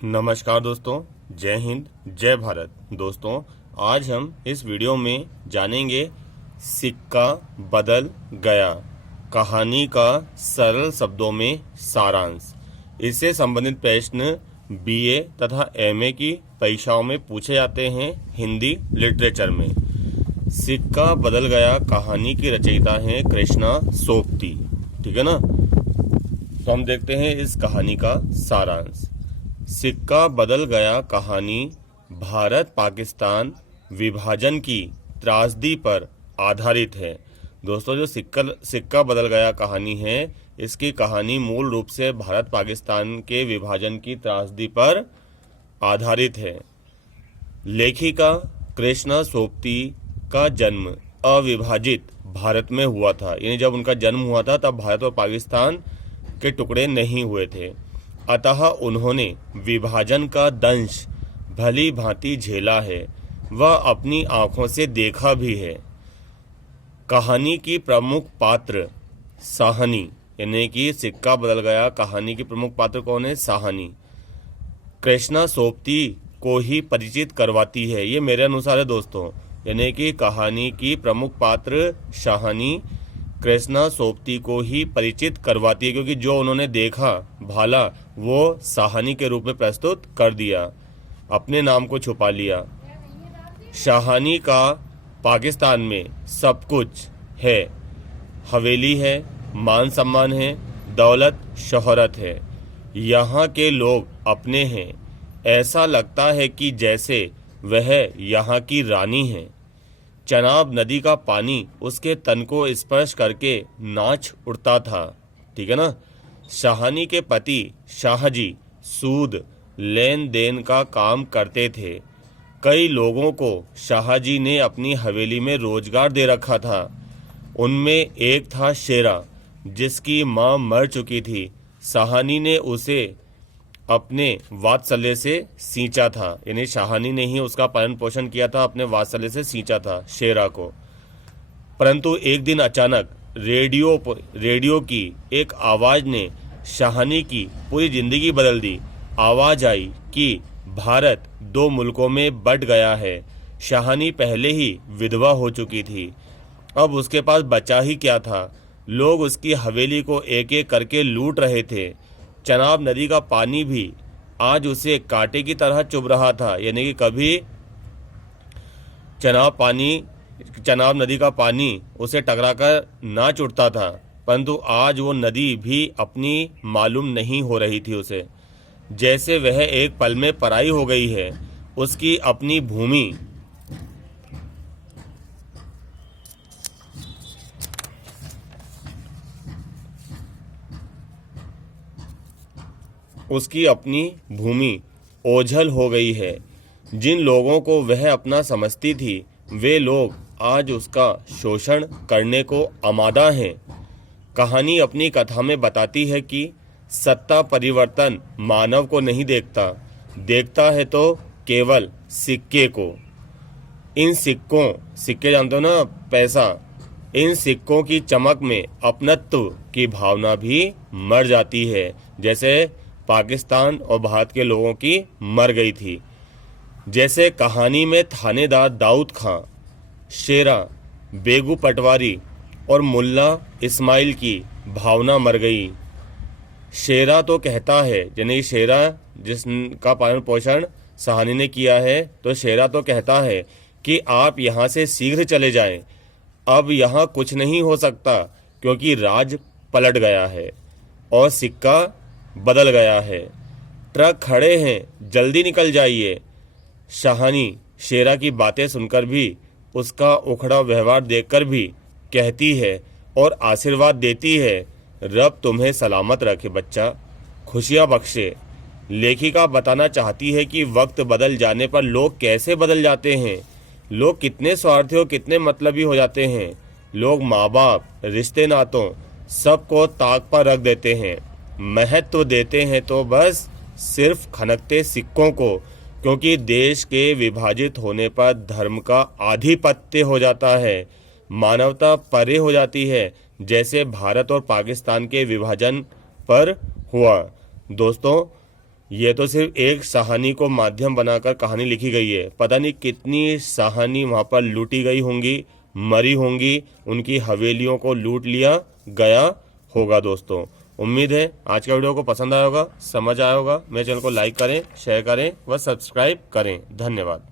नमस्कार दोस्तों, जय हिंद, जय भारत। दोस्तों, आज हम इस वीडियो में जानेंगे सिक्का बदल गया, कहानी का सरल शब्दों में सारांश। इससे संबंधित प्रश्न बीए तथा एमए की परीक्षाओं में पूछे जाते हैं हिंदी लिटरेचर में। सिक्का बदल गया कहानी की रचयिता हैं कृष्णा सोपती। ठीक है ना। तो हम देखते हैं इस कहानी का सारांश। सिक्का बदल गया कहानी भारत पाकिस्तान विभाजन की त्रासदी पर आधारित है। दोस्तों, जो सिक्का बदल गया कहानी है, इसकी कहानी मूल रूप से भारत पाकिस्तान के विभाजन की त्रासदी पर आधारित है। लेखिका कृष्णा सोपती का जन्म अविभाजित भारत में हुआ था। यानी जब उनका जन्म हुआ था तब भारत और पाकिस्तान के टुकड़े नहीं हुए थे। अतः उन्होंने विभाजन का दंश भली भांति झेला है, वह अपनी आंखों से देखा भी है। कहानी की प्रमुख पात्र साहनी, यानी कि सिक्का बदल गया कहानी की प्रमुख पात्र कौन है? साहनी कृष्णा सोपती को ही परिचित करवाती है। ये मेरे अनुसार है दोस्तों, यानी कि कहानी की प्रमुख पात्र साहनी कृष्णा सोपती को ही परिचित करवाती है, क्योंकि जो उन्होंने देखा भाला वो साहनी के रूप में प्रस्तुत कर दिया, अपने नाम को छुपा लिया। साहनी का पाकिस्तान में सब कुछ है, हवेली है, मान सम्मान है, दौलत शोहरत है, यहाँ के लोग अपने हैं, ऐसा लगता है कि जैसे वह यहाँ की रानी है। चनाब नदी का पानी उसके तन को स्पर्श करके नाच उठता था। ठीक है ना। शाहानी के पति शाहजी सूद लेन देन का काम करते थे। कई लोगों को शाहजी ने अपनी हवेली में रोजगार दे रखा था। उनमें एक था शेरा, जिसकी मां मर चुकी थी। शाहानी ने उसे अपने वात्सल्य से सींचा था, यानी शाहानी ने ही उसका पालन पोषण किया था, अपने वात्सल्य से सींचा था शेरा को। परंतु एक दिन अचानक रेडियो की एक आवाज ने शाहानी की पूरी जिंदगी बदल दी। आवाज आई कि भारत 2 मुल्कों में बंट गया है। शाहानी पहले ही विधवा हो चुकी थी, अब उसके पास बचा ही क्या था। लोग उसकी हवेली को एक एक करके लूट रहे थे। चनाब नदी का पानी भी आज उसे कांटे की तरह चुभ रहा था, यानी कि कभी चनाब नदी का पानी उसे टकराकर नाच उठता था, परंतु आज वो नदी भी अपनी मालूम नहीं हो रही थी उसे। जैसे वह एक पल में पराई हो गई है। उसकी अपनी भूमि ओझल हो गई है। जिन लोगों को वह अपना समझती थी, वे लोग आज उसका शोषण करने को आमादा हैं। कहानी अपनी कथा में बताती है कि सत्ता परिवर्तन मानव को नहीं देखता है तो केवल सिक्के को। इन सिक्के जानते हो ना, पैसा। इन सिक्कों की चमक में अपनत्व की भावना भी मर जाती है, जैसे पाकिस्तान और भारत के लोगों की मर गई थी। जैसे कहानी में थानेदार दाऊद खां, शेरा, बेगू पटवारी और मुल्ला इस्माइल की भावना मर गई। शेरा तो कहता है, यानी शेरा जिसका पालन पोषण साहनी ने किया है, तो शेरा तो कहता है कि आप यहाँ से शीघ्र चले जाएं, अब यहाँ कुछ नहीं हो सकता, क्योंकि राज पलट गया है और सिक्का बदल गया है। ट्रक खड़े हैं, जल्दी निकल जाइए। शाहानी शेरा की बातें सुनकर भी, उसका उखड़ा व्यवहार देखकर भी कहती है और आशीर्वाद देती है, रब तुम्हें सलामत रखे बच्चा, खुशियां बख्शे। लेखिका बताना चाहती है कि वक्त बदल जाने पर लोग कैसे बदल जाते हैं। लोग कितने स्वार्थी और कितने मतलबी हो जाते हैं। लोग माँ बाप, रिश्ते नातों सबको ताक पर रख देते हैं। महत्व देते हैं तो बस सिर्फ खनकते सिक्कों को, क्योंकि देश के विभाजित होने पर धर्म का आधिपत्य हो जाता है, मानवता परे हो जाती है, जैसे भारत और पाकिस्तान के विभाजन पर हुआ। दोस्तों, ये तो सिर्फ एक सहानी को माध्यम बनाकर कहानी लिखी गई है, पता नहीं कितनी सहानी वहां पर लूटी गई होंगी, मरी होंगी, उनकी हवेलियों को लूट लिया गया होगा। दोस्तों उम्मीद है आज का वीडियो को पसंद आया होगा, समझ आया होगा। मेरे चैनल को लाइक करें, शेयर करें व सब्सक्राइब करें। धन्यवाद।